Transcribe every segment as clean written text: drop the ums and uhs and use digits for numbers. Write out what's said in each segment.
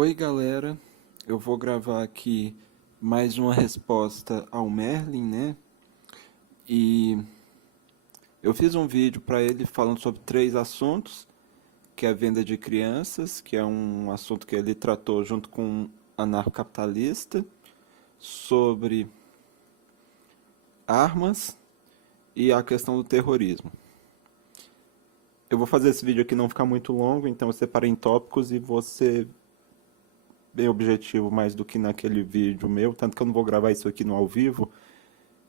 Oi, galera. Eu vou gravar aqui mais uma resposta ao Merlin, né? E eu fiz um vídeo para ele falando sobre três assuntos, que é a venda de crianças, que é um assunto que ele tratou junto com um anarcocapitalista, sobre armas e a questão do terrorismo. Eu vou fazer esse vídeo aqui não ficar muito longo, então eu separei em tópicos e vou ser bem objetivo mais do que naquele vídeo meu, tanto que eu não vou gravar isso aqui no ao vivo,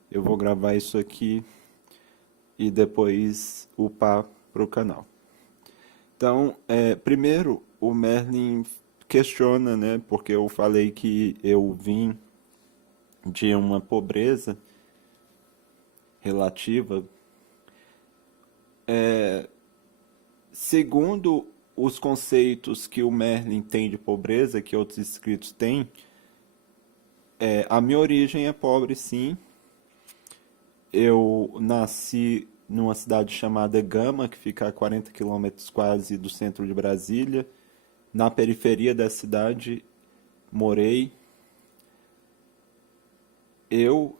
eu vou gravar isso aqui e depois upar para o canal. Então, primeiro, o Merlin questiona, né, porque eu falei que eu vim de uma pobreza relativa. Segundo os conceitos que o Merlin tem de pobreza, que outros escritos têm, a minha origem é pobre, sim. Eu nasci numa cidade chamada Gama, que fica a 40 quilômetros quase do centro de Brasília. Na periferia da cidade morei eu,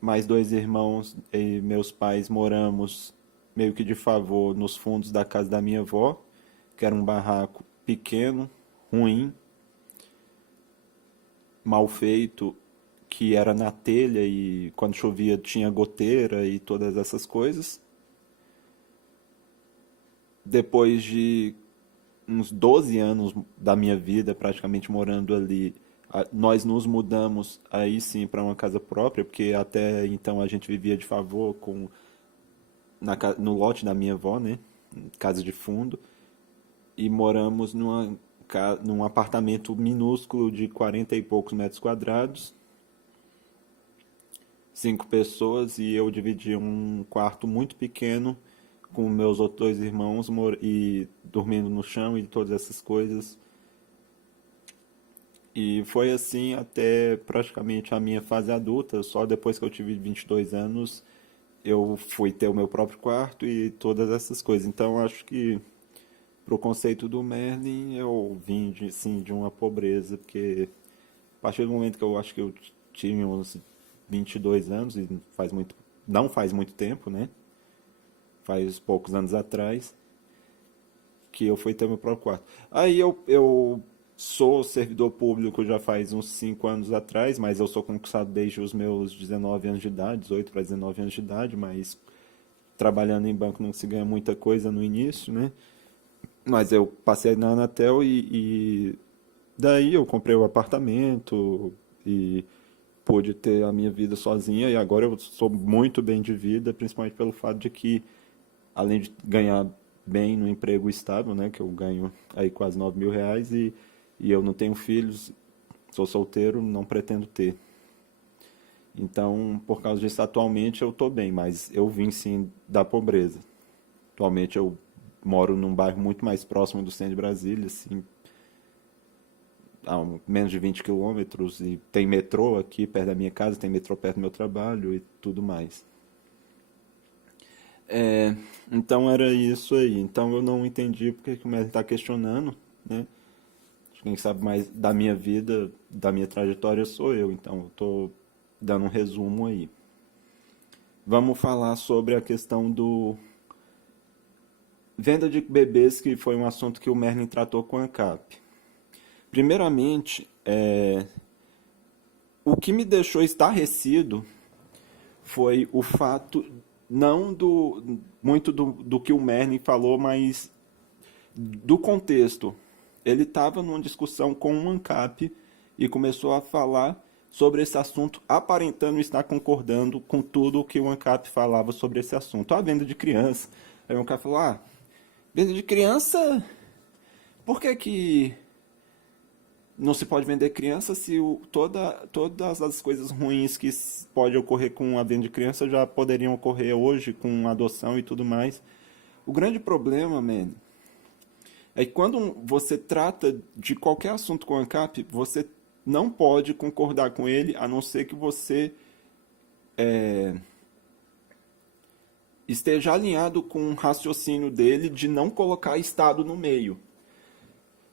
mais dois irmãos e meus pais moramos meio que de favor nos fundos da casa da minha avó, que era um barraco pequeno, ruim, mal feito, que era na telha e quando chovia tinha goteira e todas essas coisas. Depois de uns 12 anos da minha vida praticamente morando ali, nós nos mudamos aí sim para uma casa própria, porque até então a gente vivia de favor no lote da minha avó, né? Casa de fundo. E moramos num apartamento minúsculo de 40 e poucos metros quadrados, cinco pessoas, e eu dividi um quarto muito pequeno com meus outros dois irmãos e dormindo no chão e todas essas coisas. E foi assim até praticamente a minha fase adulta. Só depois que eu tive 22 anos eu fui ter o meu próprio quarto e todas essas coisas. Então acho que pro conceito do Merlin eu vim sim, de uma pobreza, porque a partir do momento que eu acho que eu tinha uns 22 anos, e não faz muito tempo, né? Faz poucos anos atrás, que eu fui ter meu próprio quarto. Aí eu sou servidor público já faz uns 5 anos atrás, mas eu sou concursado desde os meus 19 anos de idade, 18 para 19 anos de idade, mas trabalhando em banco não se ganha muita coisa no início, né? Mas eu passei na Anatel e daí eu comprei o apartamento e pude ter a minha vida sozinha, e agora eu sou muito bem de vida, principalmente pelo fato de que, além de ganhar bem no emprego estável, né, que eu ganho aí quase R$ 9.000, e eu não tenho filhos, sou solteiro, não pretendo ter. Então, por causa disso, atualmente eu estou bem, mas eu vim sim da pobreza. Atualmente eu moro num bairro muito mais próximo do centro de Brasília, assim, a menos de 20 quilômetros, e tem metrô aqui perto da minha casa, tem metrô perto do meu trabalho e tudo mais. Então era isso aí. Então eu não entendi porque que o Messi está questionando, né? Quem sabe mais da minha vida, da minha trajetória sou eu, então eu estou dando um resumo aí. Vamos falar sobre a questão do venda de bebês, que foi um assunto que o Merlin tratou com a CAP. Primeiramente, o que me deixou estarrecido foi o fato, não muito do que o Merlin falou, mas do contexto. Ele estava numa discussão com o ANCAP e começou a falar sobre esse assunto, aparentando estar concordando com tudo o que o ANCAP falava sobre esse assunto. A venda de criança. Aí o ANCAP falou, venda de criança, por que que não se pode vender criança se todas as coisas ruins que pode ocorrer com a venda de criança já poderiam ocorrer hoje com adoção e tudo mais? O grande problema, man, é que quando você trata de qualquer assunto com o ANCAP, você não pode concordar com ele, a não ser que você esteja alinhado com o raciocínio dele de não colocar Estado no meio.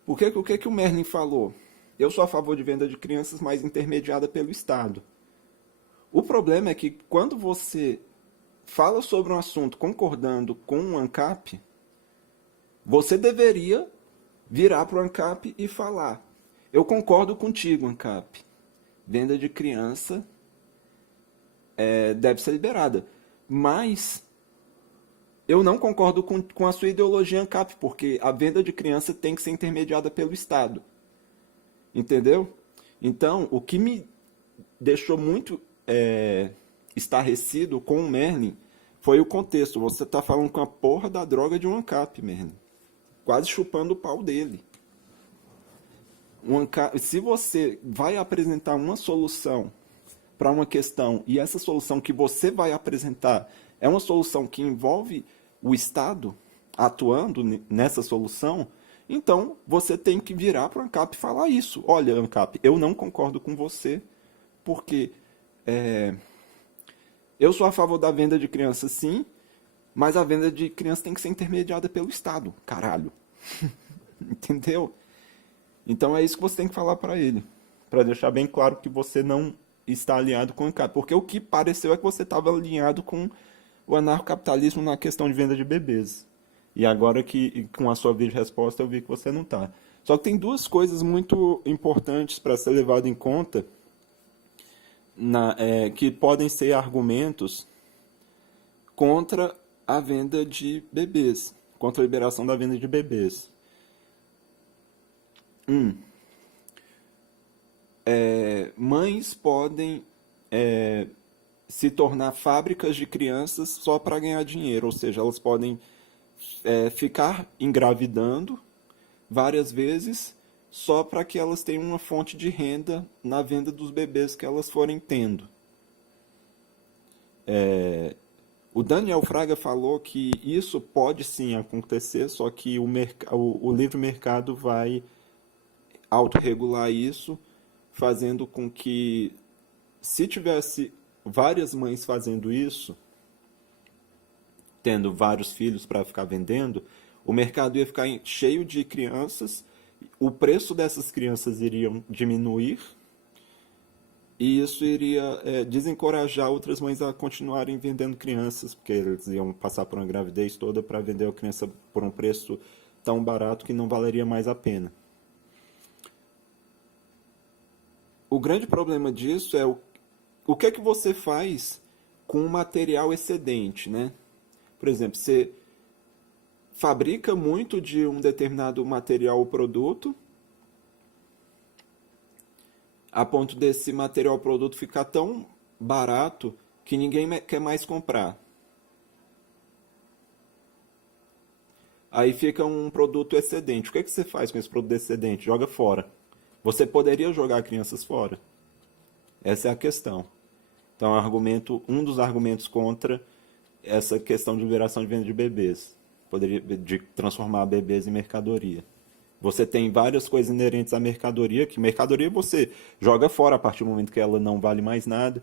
O que que o Merlin falou? Eu sou a favor de venda de crianças, mas intermediada pelo Estado. O problema é que quando você fala sobre um assunto concordando com o ANCAP, você deveria virar para o ANCAP e falar: eu concordo contigo, ANCAP. Venda de criança deve ser liberada. Mas eu não concordo com a sua ideologia ANCAP, porque a venda de criança tem que ser intermediada pelo Estado. Entendeu? Então, o que me deixou muito estarrecido com o Merlin foi o contexto. Você está falando com a porra da droga de um ANCAP, Merlin. Quase chupando o pau dele. Se você vai apresentar uma solução para uma questão e essa solução que você vai apresentar é uma solução que envolve o Estado atuando nessa solução, então você tem que virar para o ANCAP e falar isso. Olha, ANCAP, eu não concordo com você porque eu sou a favor da venda de crianças, sim, mas a venda de crianças tem que ser intermediada pelo Estado, caralho. Entendeu? Então é isso que você tem que falar para ele, para deixar bem claro que você não está alinhado com o ANCAP, porque o que pareceu é que você estava alinhado com o anarcocapitalismo na questão de venda de bebês. E agora que com a sua vídeo resposta eu vi que você não está. Só que tem duas coisas muito importantes para ser levado em conta que podem ser argumentos contra a venda de bebês, contra a liberação da venda de bebês. Mães podem se tornar fábricas de crianças só para ganhar dinheiro, ou seja, elas podem ficar engravidando várias vezes só para que elas tenham uma fonte de renda na venda dos bebês que elas forem tendo. O Daniel Fraga falou que isso pode sim acontecer, só que o livre mercado vai autorregular isso, fazendo com que, se tivesse várias mães fazendo isso, tendo vários filhos para ficar vendendo, o mercado ia ficar cheio de crianças, o preço dessas crianças iria diminuir, e isso iria desencorajar outras mães a continuarem vendendo crianças, porque eles iam passar por uma gravidez toda para vender a criança por um preço tão barato que não valeria mais a pena. O grande problema disso é o que é que você faz com o material excedente, né? Por exemplo, você fabrica muito de um determinado material ou produto, a ponto desse material ou produto ficar tão barato que ninguém quer mais comprar. Aí fica um produto excedente. O que é que você faz com esse produto excedente? Joga fora. Você poderia jogar crianças fora? Essa é a questão. Então, um dos argumentos contra essa questão de liberação de venda de bebês, de transformar bebês em mercadoria. Você tem várias coisas inerentes à mercadoria, que mercadoria você joga fora a partir do momento que ela não vale mais nada.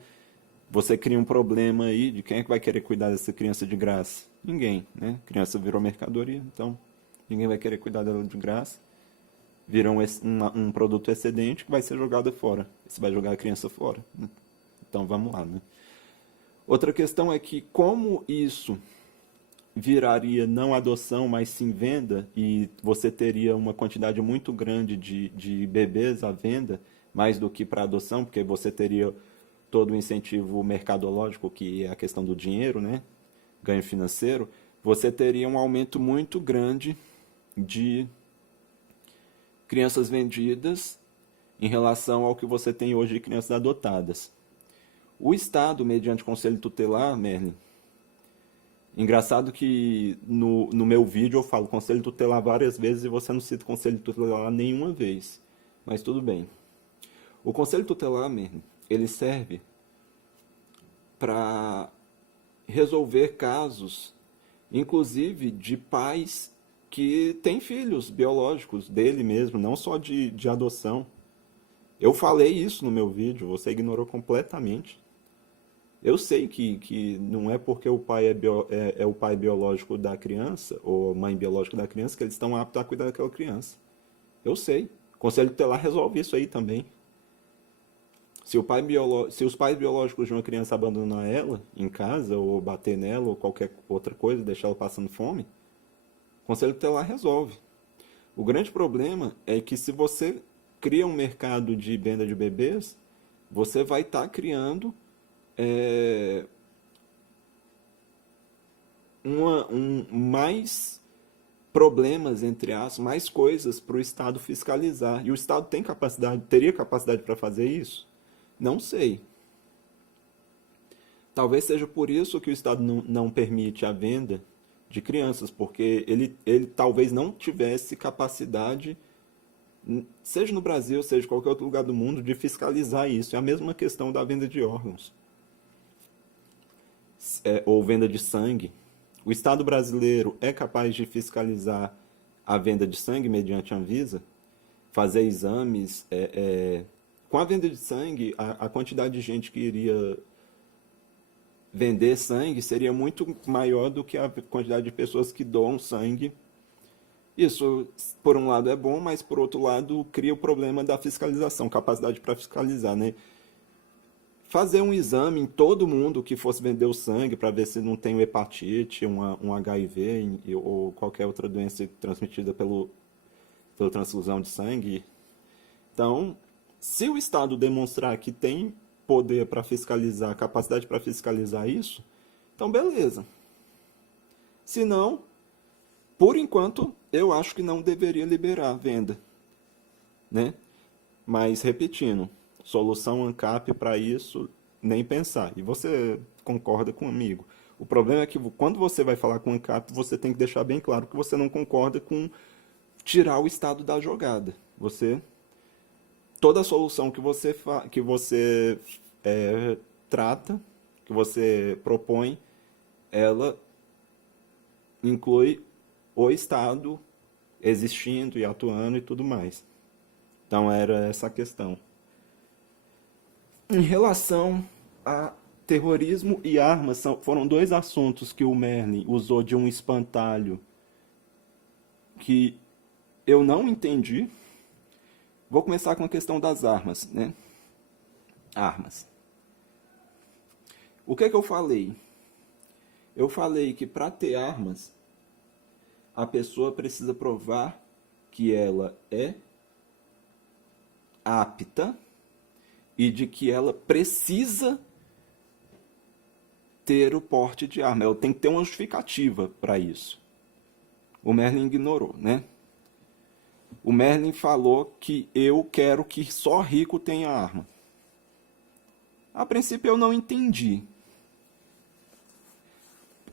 Você cria um problema aí de quem é que vai querer cuidar dessa criança de graça? Ninguém, né? Criança virou mercadoria, então ninguém vai querer cuidar dela de graça. Vira um produto excedente que vai ser jogado fora. Você vai jogar a criança fora. Então vamos lá, né? Outra questão é que como isso viraria não adoção, mas sim venda, e você teria uma quantidade muito grande de bebês à venda, mais do que para adoção, porque você teria todo o incentivo mercadológico, que é a questão do dinheiro, né? Ganho financeiro, você teria um aumento muito grande de crianças vendidas em relação ao que você tem hoje de crianças adotadas. O Estado, mediante conselho tutelar, Merlin, engraçado que no meu vídeo eu falo conselho tutelar várias vezes e você não cita conselho tutelar nenhuma vez. Mas tudo bem. O conselho tutelar, Merlin, ele serve para resolver casos, inclusive de pais que têm filhos biológicos dele mesmo, não só de adoção. Eu falei isso no meu vídeo, você ignorou completamente. Eu sei que não é porque o pai é o pai biológico da criança, ou mãe biológica da criança, que eles estão aptos a cuidar daquela criança. Eu sei. O Conselho Tutelar resolve isso aí também. Se os pais biológicos de uma criança abandonar ela em casa, ou bater nela, ou qualquer outra coisa, deixar ela passando fome, o Conselho Tutelar resolve. O grande problema é que se você cria um mercado de venda de bebês, você vai estar criando é, mais problemas, entre aspas, mais coisas para o Estado fiscalizar. E o Estado tem capacidade, teria capacidade para fazer isso? Não sei. Talvez seja por isso que o Estado não permite a venda de crianças, porque ele talvez não tivesse capacidade, seja no Brasil, seja em qualquer outro lugar do mundo, de fiscalizar isso. É a mesma questão da venda de órgãos, ou venda de sangue. O Estado brasileiro é capaz de fiscalizar a venda de sangue mediante a Anvisa, fazer exames. Com a venda de sangue, a quantidade de gente que iria vender sangue seria muito maior do que a quantidade de pessoas que doam sangue. Isso, por um lado, é bom, mas por outro lado, cria o problema da fiscalização, capacidade para fiscalizar, né? Fazer um exame em todo mundo que fosse vender o sangue para ver se não tem hepatite, um HIV ou qualquer outra doença transmitida pela transfusão de sangue. Então, se o Estado demonstrar que tem poder para fiscalizar, capacidade para fiscalizar isso, então beleza. Se não, por enquanto, eu acho que não deveria liberar a venda, né? Mas, repetindo, solução ANCAP para isso, nem pensar. E você concorda comigo. O problema é que quando você vai falar com o ANCAP, você tem que deixar bem claro que você não concorda com tirar o Estado da jogada. Toda solução que você trata, que você propõe, ela inclui o Estado existindo e atuando e tudo mais. Então era essa a questão. Em relação a terrorismo e armas, foram dois assuntos que o Merlin usou de um espantalho que eu não entendi. Vou começar com a questão das armas, né? Armas. O que é que eu falei? Eu falei que para ter armas, a pessoa precisa provar que ela é apta e de que ela precisa ter o porte de arma. Ela tem que ter uma justificativa para isso. O Merlin ignorou, né? O Merlin falou que eu quero que só rico tenha arma. A princípio eu não entendi.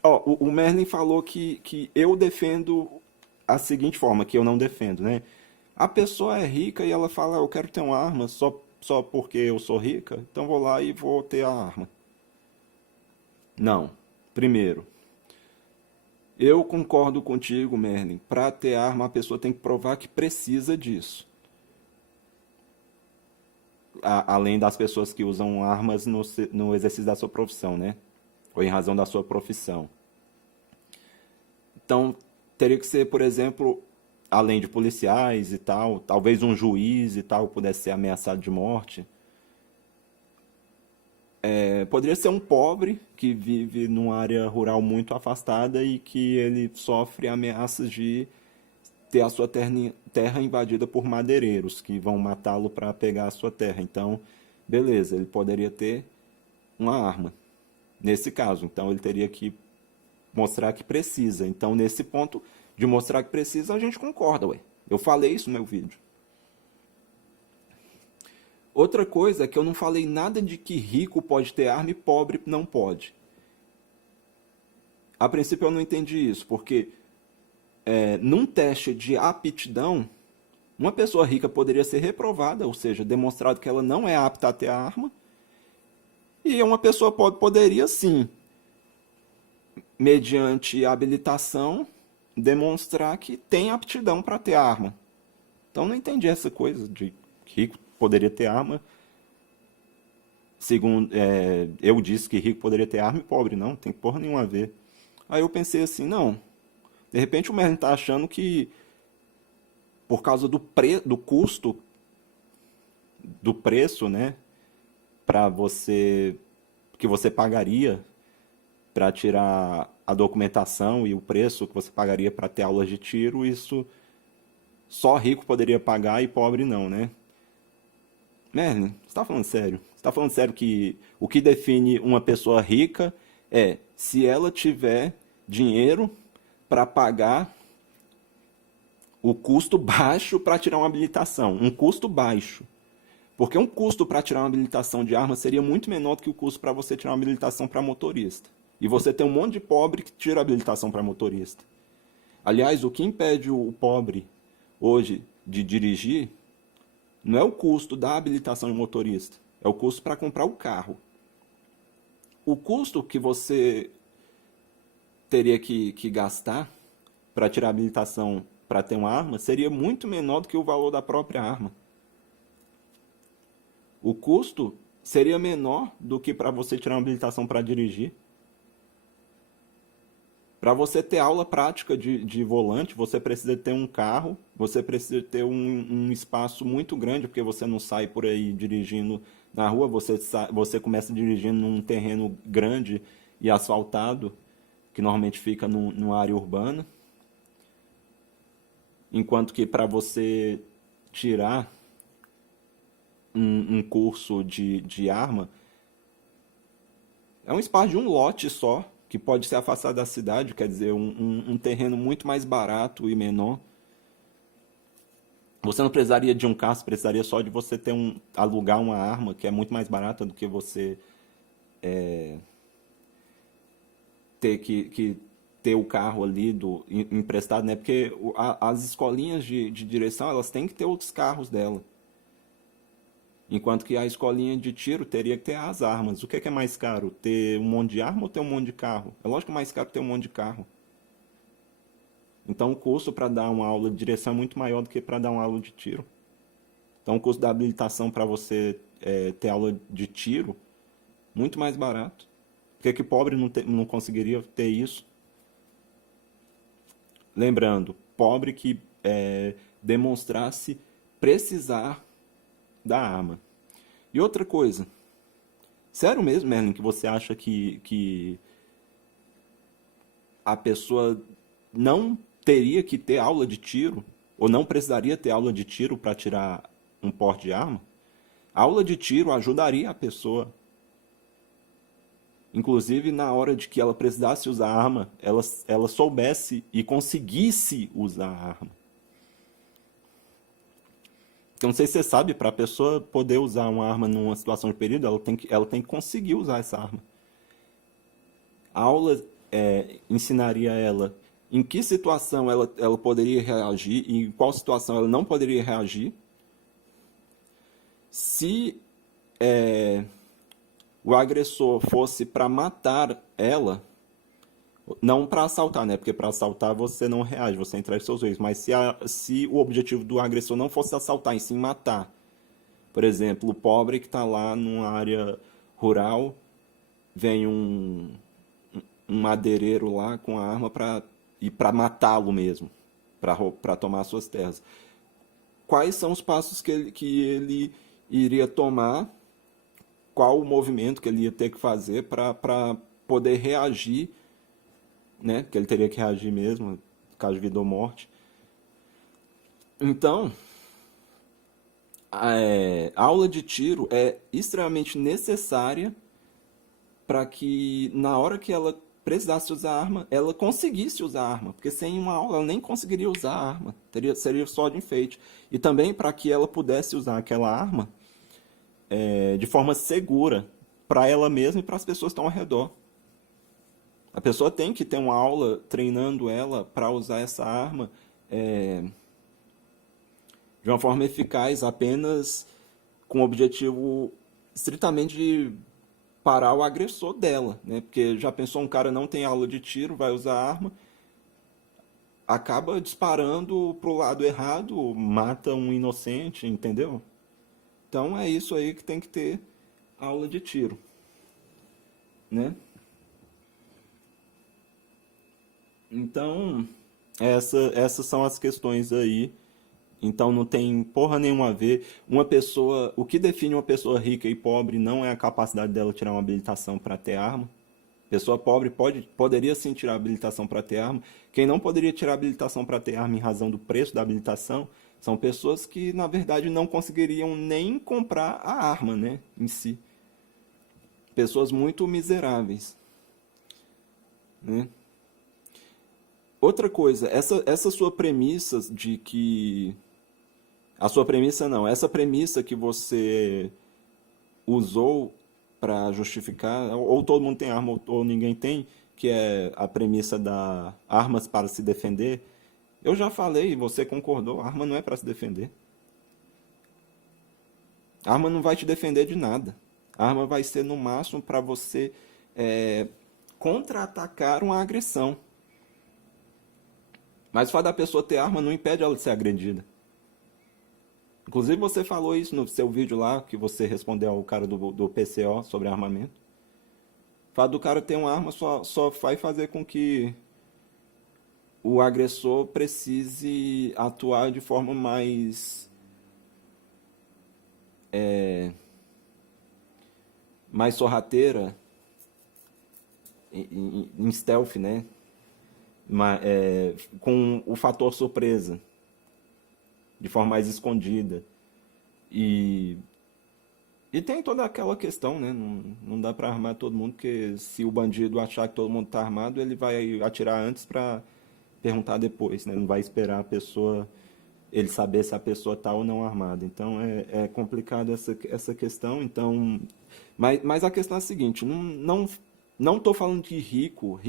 O Merlin falou que eu defendo a seguinte forma, que eu não defendo, né? A pessoa é rica e ela fala, eu quero ter uma arma só porque eu sou rica, então vou lá e vou ter a arma. Não. Primeiro, eu concordo contigo, Merlin. Para ter arma, a pessoa tem que provar que precisa disso. Além das pessoas que usam armas no exercício da sua profissão, né? Ou em razão da sua profissão. Então, teria que ser, por exemplo, além de policiais e tal, talvez um juiz e tal pudesse ser ameaçado de morte. Poderia ser um pobre que vive numa área rural muito afastada e que ele sofre ameaças de ter a sua terra invadida por madeireiros que vão matá-lo para pegar a sua terra. Então, beleza, ele poderia ter uma arma. Nesse caso, então ele teria que mostrar que precisa. Então, nesse ponto de mostrar que precisa, a gente concorda, ué. Eu falei isso no meu vídeo. Outra coisa é que eu não falei nada de que rico pode ter arma e pobre não pode. A princípio eu não entendi isso, porque num teste de aptidão, uma pessoa rica poderia ser reprovada, ou seja, demonstrado que ela não é apta a ter a arma, e uma pessoa pobre poderia sim, mediante habilitação, demonstrar que tem aptidão para ter a arma. Então não entendi essa coisa de que rico poderia ter arma. Segundo, eu disse que rico poderia ter arma e pobre não, tem porra nenhuma a ver. Aí eu pensei assim, não, de repente o Merlin está achando que por causa do custo, do preço, né, para você que você pagaria para tirar a documentação e o preço que você pagaria para ter aulas de tiro, isso só rico poderia pagar e pobre não, né? Merlin, você está falando sério? Você está falando sério que o que define uma pessoa rica é se ela tiver dinheiro para pagar o custo baixo para tirar uma habilitação, um custo baixo. Porque um custo para tirar uma habilitação de arma seria muito menor do que o custo para você tirar uma habilitação para motorista. E você tem um monte de pobre que tira a habilitação para motorista. Aliás, o que impede o pobre hoje de dirigir não é o custo da habilitação de motorista, é o custo para comprar o carro. O custo que você teria que gastar para tirar a habilitação para ter uma arma seria muito menor do que o valor da própria arma. O custo seria menor do que para você tirar uma habilitação para dirigir. Para você ter aula prática de volante, você precisa ter um carro, você precisa ter um espaço muito grande, porque você não sai por aí dirigindo na rua, você começa dirigindo num terreno grande e asfaltado, que normalmente fica numa área urbana. Enquanto que para você tirar um curso de arma, é um espaço de um lote só, que pode ser afastado da cidade, quer dizer, um terreno muito mais barato e menor. Você não precisaria de um carro, você precisaria só de você alugar uma arma, que é muito mais barata do que você ter que ter o carro ali emprestado, né? Porque as escolinhas de direção, elas têm que ter outros carros dela. Enquanto que a escolinha de tiro teria que ter as armas. O que é mais caro? Ter um monte de arma ou ter um monte de carro? É lógico que é mais caro ter um monte de carro. Então o custo para dar uma aula de direção é muito maior do que para dar uma aula de tiro. Então o custo da habilitação para você ter aula de tiro, muito mais barato. Por que pobre não conseguiria ter isso? Lembrando, pobre que demonstrasse precisar da arma. E outra coisa, sério mesmo, Merlin, que você acha que a pessoa não teria que ter aula de tiro, ou não precisaria ter aula de tiro para tirar um porte de arma? A aula de tiro ajudaria a pessoa. Inclusive, na hora de que ela precisasse usar a arma, ela soubesse e conseguisse usar a arma. Eu não sei se você sabe, para a pessoa poder usar uma arma numa situação de perigo, ela tem que conseguir usar essa arma. A aula ensinaria ela em que situação ela poderia reagir e em qual situação ela não poderia reagir. Se o agressor fosse para matar ela, não para assaltar, né? Porque para assaltar você não reage, você entrega seus meios. Mas se o objetivo do agressor não fosse assaltar, e sim matar, por exemplo, o pobre que está lá numa área rural, vem um madeireiro lá com a arma para matá-lo mesmo, para tomar suas terras. Quais são os passos que ele iria tomar? Qual o movimento que ele ia ter que fazer para poder reagir, né? Que ele teria que reagir mesmo, caso de vida ou morte. Então, a aula de tiro é extremamente necessária para que na hora que ela precisasse usar a arma, ela conseguisse usar a arma, porque sem uma aula ela nem conseguiria usar a arma, seria só de enfeite. E também para que ela pudesse usar aquela arma de forma segura para ela mesma e para as pessoas que estão ao redor. A pessoa tem que ter uma aula treinando ela para usar essa arma de uma forma eficaz, apenas com o objetivo estritamente de parar o agressor dela, né? Porque já pensou, um cara não tem aula de tiro, vai usar arma, acaba disparando pro lado errado, mata um inocente, entendeu? Então é isso aí que tem que ter aula de tiro, né? Então, essas são as questões aí Então não tem porra nenhuma a ver. Uma pessoa, o que define uma pessoa rica e pobre não é a capacidade dela tirar uma habilitação para ter arma. Pessoa pobre poderia sim tirar habilitação para ter arma. Quem não poderia tirar habilitação para ter arma em razão do preço da habilitação são pessoas que, na verdade, não conseguiriam nem comprar a arma, né, em si. Pessoas muito miseráveis, né? Outra coisa, essa sua premissa de que... A sua premissa não, essa premissa que você usou para justificar, ou todo mundo tem arma ou ninguém tem, que é a premissa da armas para se defender. Eu já falei, você concordou, arma não é para se defender. Arma não vai te defender de nada. Arma vai ser no máximo para você contra-atacar uma agressão. Mas o fato da pessoa ter arma não impede ela de ser agredida. Inclusive você falou isso no seu vídeo lá, que você respondeu ao cara do PCO sobre armamento. O fato do cara ter uma arma só vai fazer com que o agressor precise atuar de forma mais sorrateira, em stealth, né? Com o fator surpresa, de forma mais escondida. E tem toda aquela questão, né? Não dá pra armar todo mundo, porque se o bandido achar que todo mundo tá armado, ele vai atirar antes pra perguntar depois, né? Não vai esperar a pessoa, ele saber se a pessoa tá ou não armada. Então é complicado essa questão. Então, mas a questão é a seguinte, não tô falando de rico.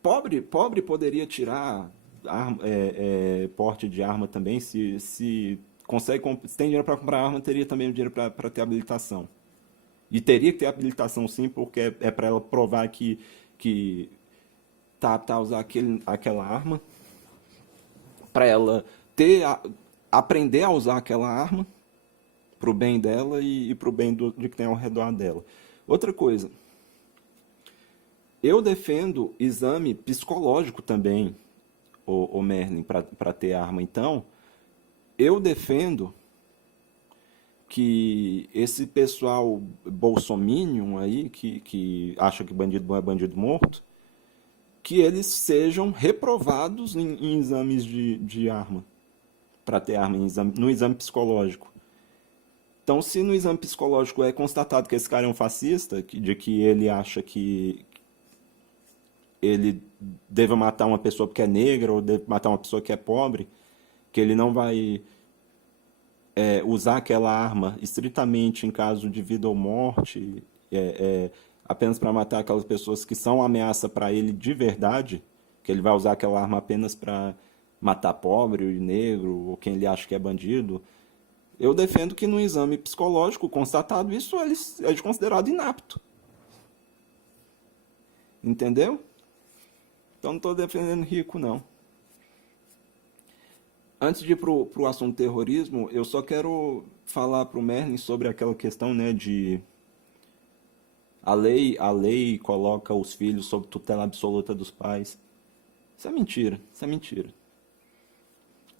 Pobre poderia tirar porte de arma também, se consegue, se tem dinheiro para comprar arma, teria também o dinheiro para ter habilitação. E teria que ter habilitação sim, porque é para ela provar que tá apta a usar aquela arma, para ela aprender a usar aquela arma pro bem dela e pro bem de quem tem ao redor dela. Outra coisa, eu defendo exame psicológico também, o Merlin, para ter arma. Então, eu defendo que esse pessoal bolsominion aí, que acha que bandido bom é bandido morto, que eles sejam reprovados em exames de arma, para ter arma no exame psicológico. Então, se no exame psicológico é constatado que esse cara é um fascista, de que ele acha que ele deve matar uma pessoa porque é negra ou deve matar uma pessoa que é pobre, que ele não vai usar aquela arma estritamente em caso de vida ou morte, apenas para matar aquelas pessoas que são ameaça para ele de verdade, que ele vai usar aquela arma apenas para matar pobre, negro ou quem ele acha que é bandido. Eu defendo que no exame psicológico constatado isso, ele é considerado inapto. Entendeu? Então não estou defendendo rico, não. Antes de ir para o assunto terrorismo, eu só quero falar para o Merlin sobre aquela questão, né, de a lei coloca os filhos sob tutela absoluta dos pais. Isso é mentira, isso é mentira.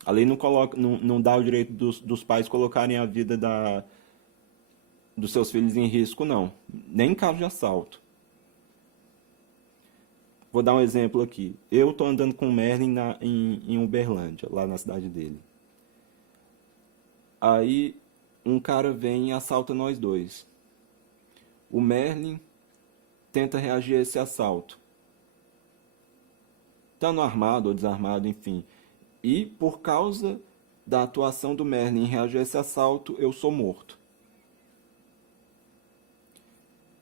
A lei não dá o direito dos pais colocarem a vida dos seus filhos em risco, não. Nem em caso de assalto. Vou dar um exemplo aqui. Eu estou andando com o Merlin em Uberlândia, lá na cidade dele. Aí um cara vem e assalta nós dois. O Merlin tenta reagir a esse assalto, estando armado ou desarmado, enfim. E por causa da atuação do Merlin em reagir a esse assalto, eu sou morto.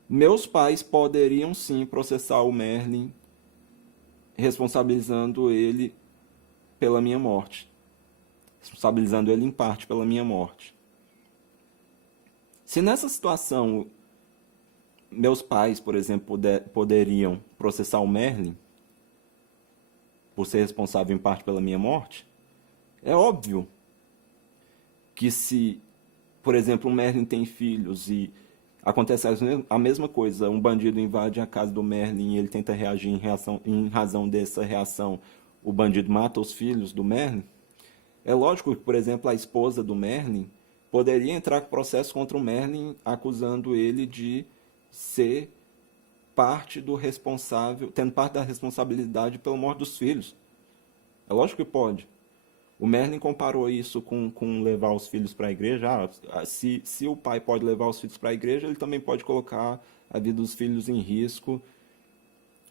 Meus pais poderiam sim processar o Merlin, responsabilizando ele pela minha morte. Responsabilizando ele em parte pela minha morte. Se nessa situação meus pais, por exemplo, poderiam processar o Merlin por ser responsável em parte pela minha morte, é óbvio que se, por exemplo, o Merlin tem filhos e acontece a mesma coisa, um bandido invade a casa do Merlin e ele tenta reagir em razão dessa reação, o bandido mata os filhos do Merlin, É lógico que, por exemplo, a esposa do Merlin poderia entrar com processo contra o Merlin acusando ele de ser parte do responsável, tendo parte da responsabilidade pela morte dos filhos. É lógico que pode. O Merlin comparou isso com levar os filhos para a igreja. Se o pai pode levar os filhos para a igreja, ele também pode colocar a vida dos filhos em risco.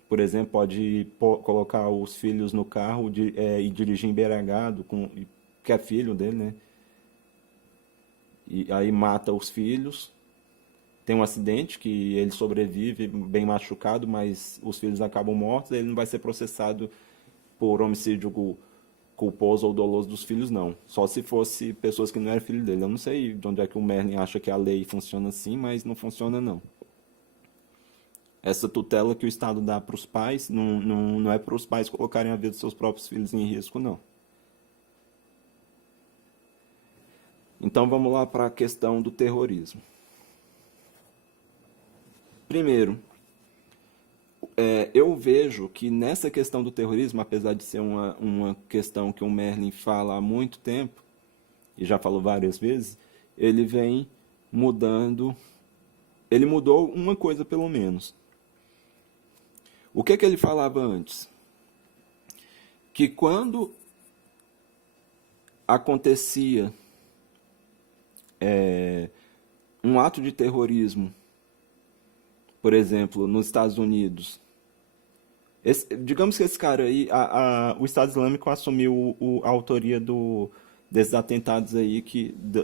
Por exemplo, pode colocar os filhos no carro e dirigir embriagado, que é filho dele, né? E aí mata os filhos. Tem um acidente que ele sobrevive bem machucado, mas os filhos acabam mortos. Ele não vai ser processado por homicídio culposo ou doloso dos filhos, não. Só se fosse pessoas que não eram filho dele. Eu não sei de onde é que o Merlin acha que a lei funciona assim, mas não funciona, não. Essa tutela que o Estado dá para os pais não é para os pais colocarem a vida dos seus próprios filhos em risco, não. Então vamos lá para a questão do terrorismo. Primeiro, eu vejo que nessa questão do terrorismo, apesar de ser uma questão que o Merlin fala há muito tempo, e já falou várias vezes, ele vem mudando. Ele mudou uma coisa pelo menos. O que ele falava antes? Que quando acontecia um ato de terrorismo, por exemplo, nos Estados Unidos, digamos que esse cara aí, o Estado Islâmico assumiu a autoria desses atentados aí,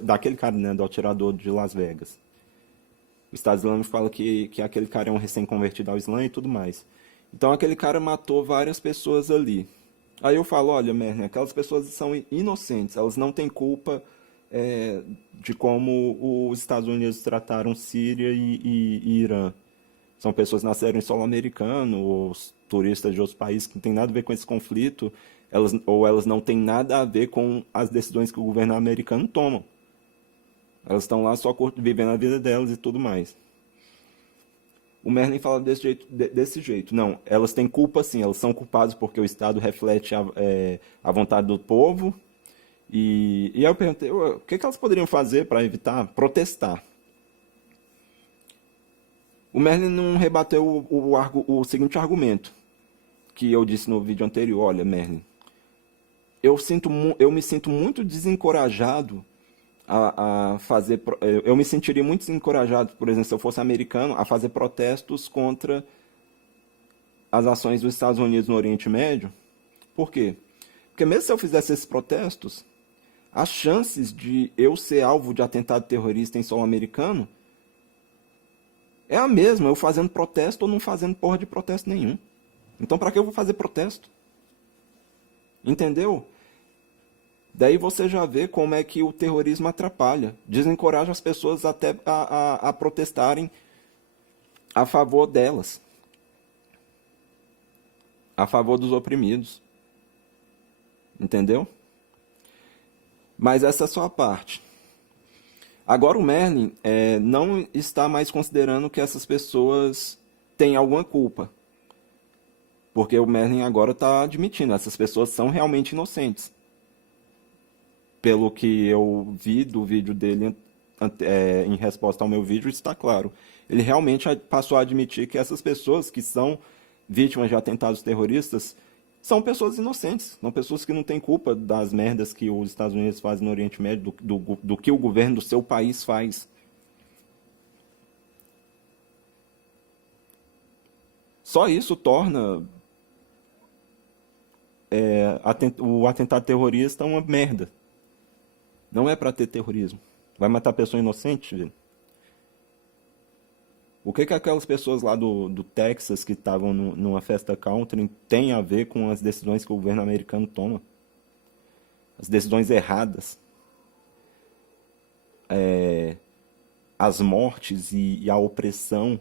daquele cara, né, do atirador de Las Vegas. O Estado Islâmico fala que aquele cara é um recém-convertido ao Islã e tudo mais. Então aquele cara matou várias pessoas ali. Aí eu falo, olha, Merlin, aquelas pessoas são inocentes, elas não têm culpa de como os Estados Unidos trataram Síria e Irã. São pessoas que nasceram em solo americano, ou turistas de outros países que não tem nada a ver com esse conflito, elas não têm nada a ver com as decisões que o governo americano toma. Elas estão lá só vivendo a vida delas e tudo mais. O Merlin fala desse jeito. Não, elas têm culpa sim, elas são culpadas porque o Estado reflete a vontade do povo. E aí eu perguntei, o que elas poderiam fazer para evitar? Protestar. O Merlin não rebateu o seguinte argumento, que eu disse no vídeo anterior. Olha, Merlin, eu me sinto muito desencorajado a fazer. Eu me sentiria muito desencorajado, por exemplo, se eu fosse americano, a fazer protestos contra as ações dos Estados Unidos no Oriente Médio. Por quê? Porque mesmo se eu fizesse esses protestos, as chances de eu ser alvo de atentado terrorista em solo americano é a mesma, eu fazendo protesto ou não fazendo porra de protesto nenhum. Então para que eu vou fazer protesto? Entendeu? Daí você já vê como é que o terrorismo atrapalha, desencoraja as pessoas até a protestarem a favor delas, a favor dos oprimidos. Entendeu? Mas essa é só a parte. Agora o Merlin não está mais considerando que essas pessoas têm alguma culpa. Porque o Merlin agora está admitindo, essas pessoas são realmente inocentes. Pelo que eu vi do vídeo dele em resposta ao meu vídeo, está claro. Ele realmente passou a admitir que essas pessoas que são vítimas de atentados terroristas são pessoas inocentes, são pessoas que não têm culpa das merdas que os Estados Unidos fazem no Oriente Médio, do que o governo do seu país faz. Só isso torna o atentado terrorista uma merda. Não é para ter terrorismo. Vai matar pessoa inocente, velho. O que aquelas pessoas lá do Texas que estavam numa festa country tem a ver com as decisões que o governo americano toma? As decisões erradas. As mortes e a opressão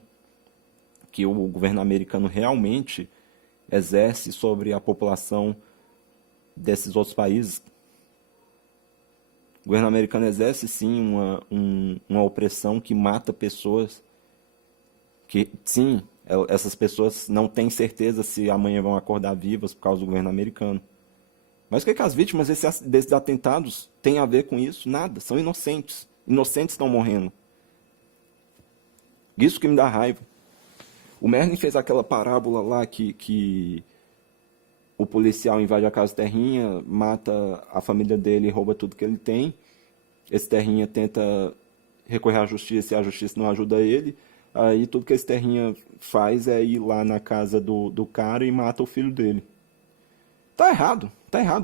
que o governo americano realmente exerce sobre a população desses outros países. O governo americano exerce sim uma opressão que mata pessoas, que sim, essas pessoas não têm certeza se amanhã vão acordar vivas por causa do governo americano. Mas o que as vítimas desses atentados têm a ver com isso? Nada, são inocentes. Inocentes estão morrendo. Isso que me dá raiva. O Merlin fez aquela parábola lá que o policial invade a casa do Terrinha, mata a família dele e rouba tudo que ele tem. Esse Terrinha tenta recorrer à justiça e a justiça não ajuda ele. Aí tudo que esse Terrinha faz é ir lá na casa do cara e mata o filho dele. Tá errado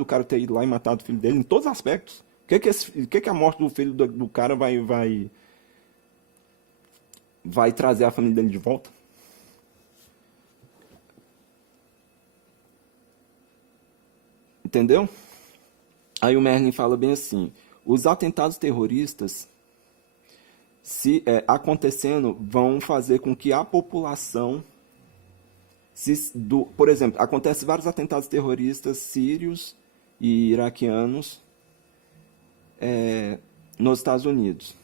o cara ter ido lá e matado o filho dele em todos os aspectos. O que a morte do filho do cara vai trazer a família dele de volta? Entendeu? Aí o Merlin fala bem assim: os atentados terroristas, se acontecendo, vão fazer com que a população, por exemplo, acontece vários atentados terroristas sírios e iraquianos nos Estados Unidos.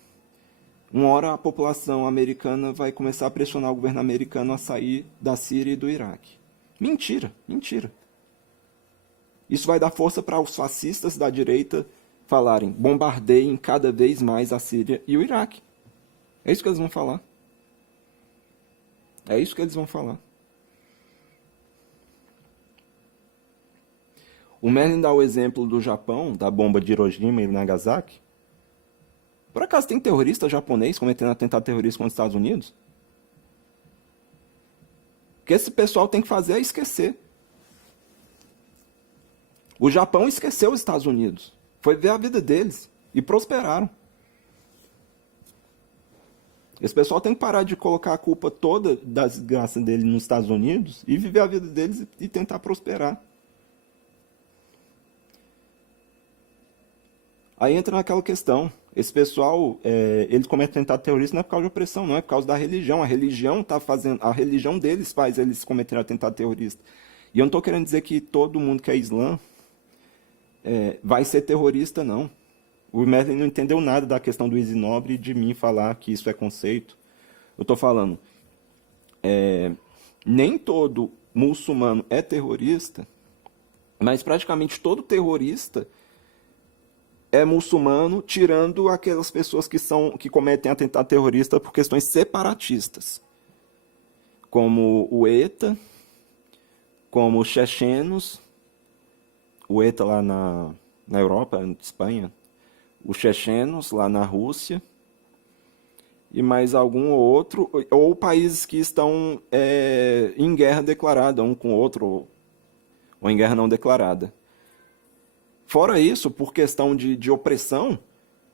Uma hora a população americana vai começar a pressionar o governo americano a sair da Síria e do Iraque. Mentira, mentira. Isso vai dar força para os fascistas da direita falarem: bombardeiem cada vez mais a Síria e o Iraque. É isso que eles vão falar. É isso que eles vão falar. O Merlin dá o exemplo do Japão, da bomba de Hiroshima e Nagasaki. Por acaso tem terrorista japonês cometendo atentado terrorista contra os Estados Unidos? O que esse pessoal tem que fazer é esquecer. O Japão esqueceu os Estados Unidos. Foi ver a vida deles. E prosperaram. Esse pessoal tem que parar de colocar a culpa toda da desgraça dele nos Estados Unidos e viver a vida deles e tentar prosperar. Aí entra naquela questão. Esse pessoal, eles cometem atentado terrorista não é por causa de opressão, não é por causa da religião. A religião deles faz eles cometerem atentado terrorista. E eu não estou querendo dizer que todo mundo que é islã vai ser terrorista, não. O Merlin não entendeu nada da questão do Easy Nobre e de mim falar que isso é conceito. Eu estou falando, nem todo muçulmano é terrorista, mas praticamente todo terrorista é muçulmano, tirando aquelas pessoas que cometem atentado terrorista por questões separatistas, como o ETA, como os chechenos, o ETA lá na Europa, na Espanha, os chechenos lá na Rússia, e mais algum outro, ou países que estão em guerra declarada um com o outro, ou em guerra não declarada. Fora isso, por questão de opressão,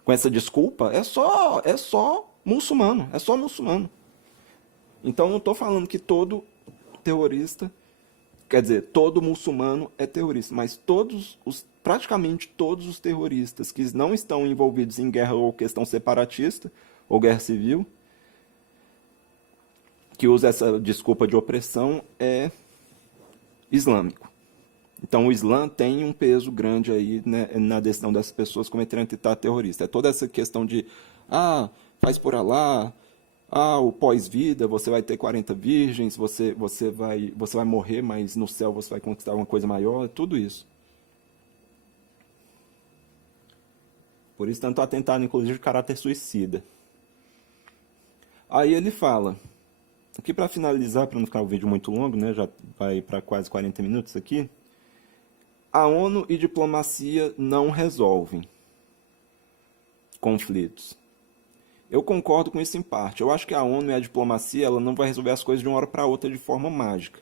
com essa desculpa, é só muçulmano, é só muçulmano. Então não estou falando que todo terrorista, quer dizer, todo muçulmano é terrorista, mas praticamente todos os terroristas que não estão envolvidos em guerra ou questão separatista, ou guerra civil, que usa essa desculpa de opressão, é islâmico. Então o Islã tem um peso grande aí, né, na decisão dessas pessoas cometerem atentado terrorista. É toda essa questão de, faz por Alá, o pós-vida, você vai ter 40 virgens, você vai morrer, mas no céu você vai conquistar uma coisa maior, tudo isso. Por isso tanto atentado, inclusive, de caráter suicida. Aí ele fala, aqui para finalizar, para não ficar o vídeo muito longo, né, já vai para quase 40 minutos aqui, a ONU e diplomacia não resolvem conflitos. Eu concordo com isso em parte. Eu acho que a ONU e a diplomacia ela não vai resolver as coisas de uma hora para outra de forma mágica.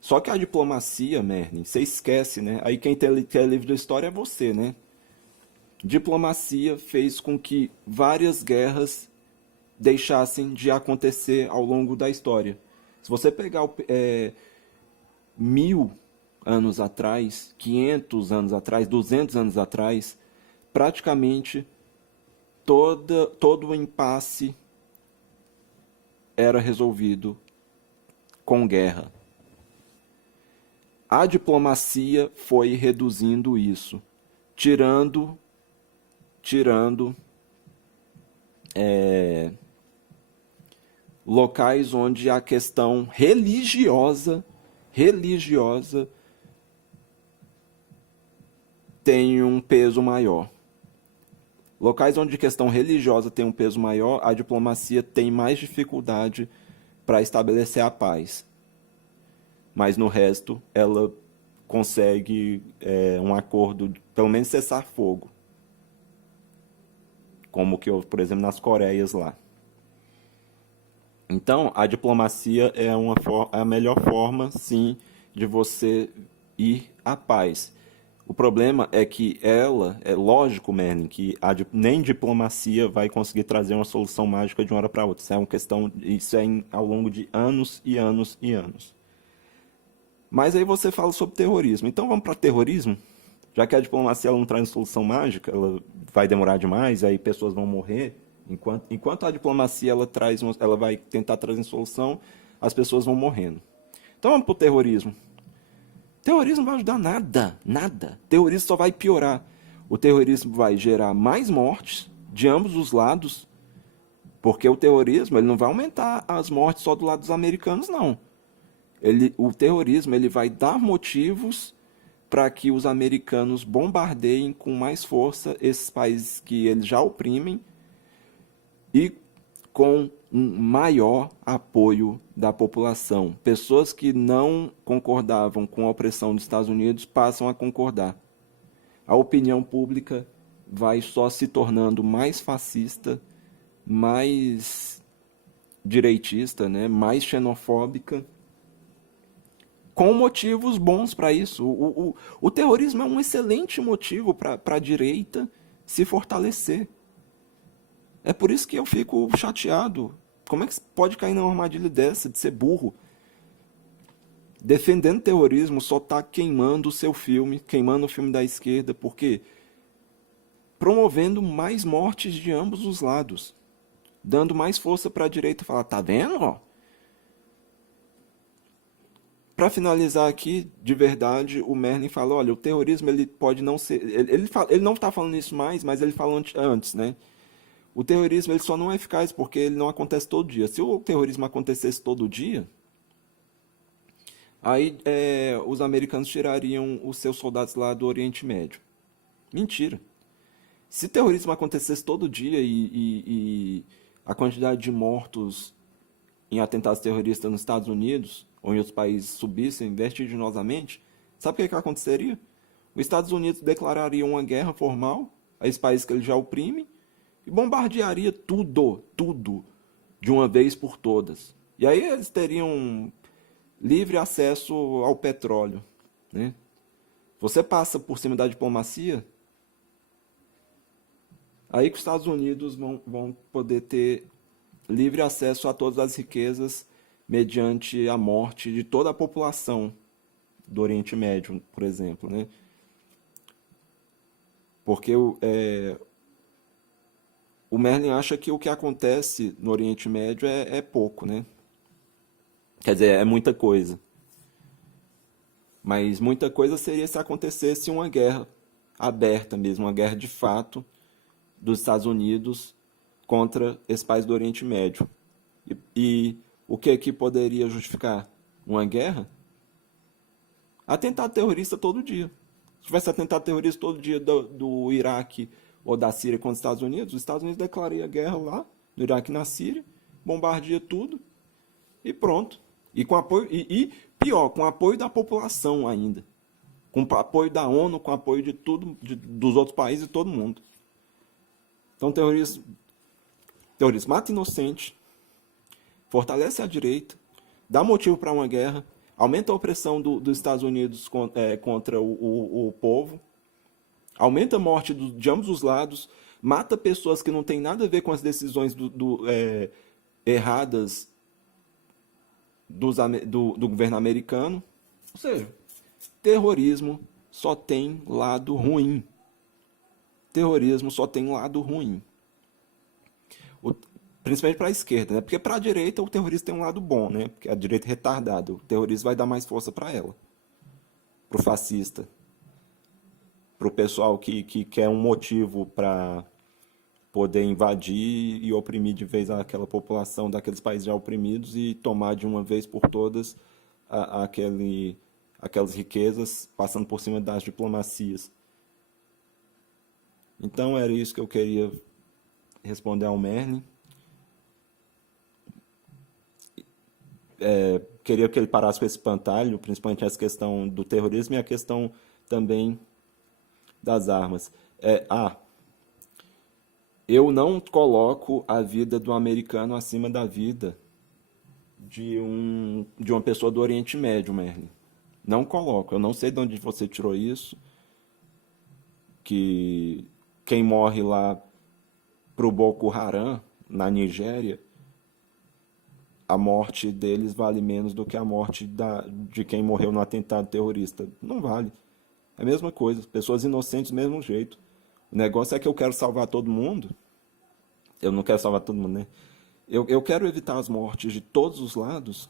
Só que a diplomacia, Merlin, você esquece, né? Aí quem tem livro da história é você, né? Diplomacia fez com que várias guerras deixassem de acontecer ao longo da história. Se você pegar 1000 anos atrás, 500 anos atrás, 200 anos atrás, praticamente todo o impasse era resolvido com guerra. A diplomacia foi reduzindo isso, tirando locais onde a questão religiosa tem um peso maior. Locais onde a questão religiosa tem um peso maior, a diplomacia tem mais dificuldade para estabelecer a paz. Mas no resto, ela consegue um acordo, pelo menos cessar fogo. Como que, por exemplo, nas Coreias lá. Então, a diplomacia é a melhor forma, sim, de você ir à paz. O problema é que é lógico, Merlin, que nem diplomacia vai conseguir trazer uma solução mágica de uma hora para outra. Isso é ao longo de anos e anos e anos. Mas aí você fala sobre terrorismo. Então vamos para terrorismo? Já que a diplomacia ela não traz solução mágica, ela vai demorar demais, aí pessoas vão morrer. Enquanto a diplomacia ela vai tentar trazer solução, as pessoas vão morrendo. Então vamos para o terrorismo. Terrorismo não vai ajudar nada, nada. Terrorismo só vai piorar. O terrorismo vai gerar mais mortes de ambos os lados, porque o terrorismo ele não vai aumentar as mortes só do lado dos americanos, não. O terrorismo ele vai dar motivos para que os americanos bombardeiem com mais força esses países que eles já oprimem e com um maior apoio da população. Pessoas que não concordavam com a opressão dos Estados Unidos passam a concordar. A opinião pública vai só se tornando mais fascista, mais direitista, né? Mais xenofóbica, com motivos bons para isso. O terrorismo é um excelente motivo para a direita se fortalecer. É por isso que eu fico chateado. Como é que pode cair numa armadilha dessa, de ser burro? Defendendo terrorismo só está queimando o seu filme, queimando o filme da esquerda, porque promovendo mais mortes de ambos os lados, dando mais força para a direita falar, tá vendo? Ó? Para finalizar aqui, de verdade, o Merlin fala, olha, o terrorismo ele pode não ser, ele não está falando isso mais, mas ele falou antes, né? O terrorismo ele só não é eficaz porque ele não acontece todo dia. Se o terrorismo acontecesse todo dia, aí os americanos tirariam os seus soldados lá do Oriente Médio. Mentira. Se terrorismo acontecesse todo dia e a quantidade de mortos em atentados terroristas nos Estados Unidos ou em outros países subissem vertiginosamente, sabe o que aconteceria? Os Estados Unidos declarariam uma guerra formal a esses países que ele já oprime e bombardearia tudo, de uma vez por todas. E aí eles teriam livre acesso ao petróleo, né? Você passa por cima da diplomacia, aí que os Estados Unidos vão poder ter livre acesso a todas as riquezas mediante a morte de toda a população do Oriente Médio, por exemplo, né? Porque o Merlin acha que o que acontece no Oriente Médio é pouco, né? Quer dizer, é muita coisa. Mas muita coisa seria se acontecesse uma guerra aberta mesmo, uma guerra de fato dos Estados Unidos contra esse país do Oriente Médio. E o que poderia justificar uma guerra? Atentado terrorista todo dia. Se tivesse atentado terrorista todo dia do Iraque ou da Síria contra os Estados Unidos declararia guerra lá, no Iraque e na Síria, bombardeia tudo e pronto. E com apoio, pior, com apoio da população ainda. Com apoio da ONU, com apoio de tudo, dos outros países e todo mundo. Então terrorismo mata inocente, fortalece a direita, dá motivo para uma guerra, aumenta a opressão dos Estados Unidos contra o povo, aumenta a morte de ambos os lados, mata pessoas que não têm nada a ver com as decisões erradas do governo americano. Ou seja, terrorismo só tem lado ruim. Terrorismo só tem lado ruim. Principalmente para a esquerda, né? Porque para a direita o terrorista tem um lado bom, né? Porque a direita é retardada. O terrorista vai dar mais força para ela. Para o fascista. Para o pessoal que quer um motivo para poder invadir e oprimir de vez aquela população daqueles países já oprimidos e tomar de uma vez por todas aquelas riquezas, passando por cima das diplomacias. Então era isso que eu queria responder ao Merlin. Queria que ele parasse com esse espantalho, principalmente essa questão do terrorismo e a questão também das armas. Eu não coloco a vida do americano acima da vida de uma pessoa do Oriente Médio, Merlin. Não coloco. Eu não sei de onde você tirou isso, que quem morre lá pro Boko Haram, na Nigéria, a morte deles vale menos do que a morte de quem morreu no atentado terrorista. Não vale. É a mesma coisa. Pessoas inocentes do mesmo jeito. O negócio é que eu quero salvar todo mundo. Eu não quero salvar todo mundo, né? Eu quero evitar as mortes de todos os lados.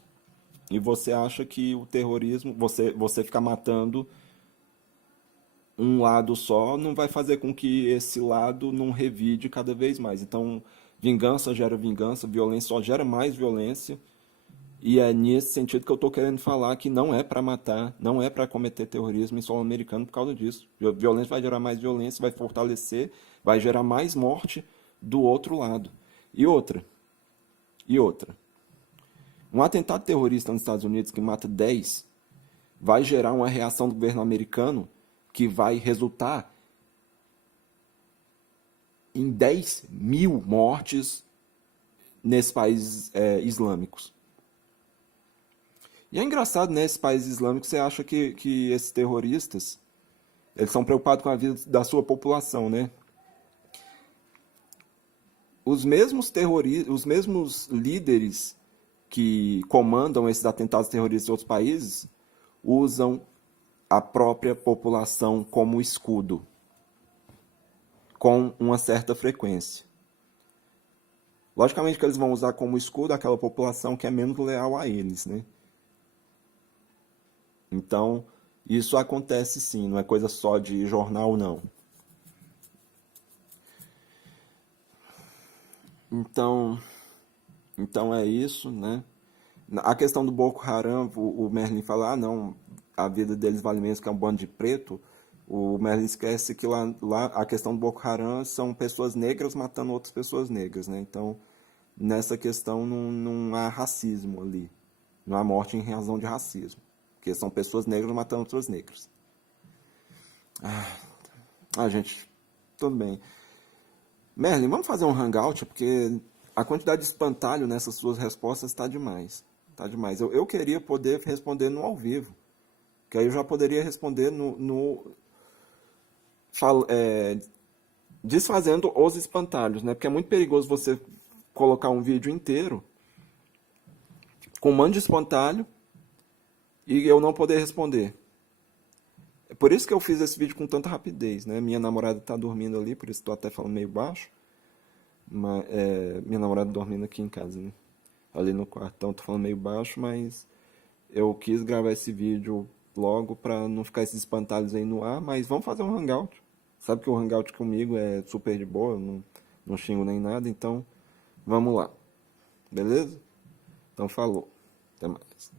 E você acha que o terrorismo, você ficar matando um lado só, não vai fazer com que esse lado não revide cada vez mais. Então, vingança gera vingança, violência só gera mais violência. E é nesse sentido que eu estou querendo falar que não é para matar, não é para cometer terrorismo em solo americano por causa disso. Violência vai gerar mais violência, vai fortalecer, vai gerar mais morte do outro lado. E outra, e outra. Um atentado terrorista nos Estados Unidos que mata 10 vai gerar uma reação do governo americano que vai resultar em 10 mil mortes nesses países islâmicos. E é engraçado, né, esses países islâmicos, você acha que esses terroristas, eles são preocupados com a vida da sua população, né? Os mesmos terroristas, os mesmos líderes que comandam esses atentados terroristas em outros países usam a própria população como escudo, com uma certa frequência. Logicamente que eles vão usar como escudo aquela população que é menos leal a eles, né? Então, isso acontece sim, não é coisa só de jornal, não. Então, então é isso, né? A questão do Boko Haram, o Merlin fala, ah, não, a vida deles vale menos que um bando de preto. O Merlin esquece que lá a questão do Boko Haram são pessoas negras matando outras pessoas negras, né? Então, nessa questão não há racismo ali. Não há morte em razão de racismo. Porque são pessoas negras matando outras negras. Gente, tudo bem. Merlin, vamos fazer um hangout, porque a quantidade de espantalho nessas suas respostas está demais. Tá demais. Eu queria poder responder no ao vivo. Que aí eu já poderia responder desfazendo os espantalhos, né? Porque é muito perigoso você colocar um vídeo inteiro com um monte de espantalho e eu não poder responder. É por isso que eu fiz esse vídeo com tanta rapidez, né? Minha namorada está dormindo ali, por isso estou até falando meio baixo. Mas, minha namorada dormindo aqui em casa, né? Ali no quartão, tô falando meio baixo, mas eu quis gravar esse vídeo logo para não ficar esses espantalhos aí no ar, mas vamos fazer um hangout. Sabe que o hangout comigo é super de boa, eu não xingo nem nada, então vamos lá. Beleza? Então falou. Até mais.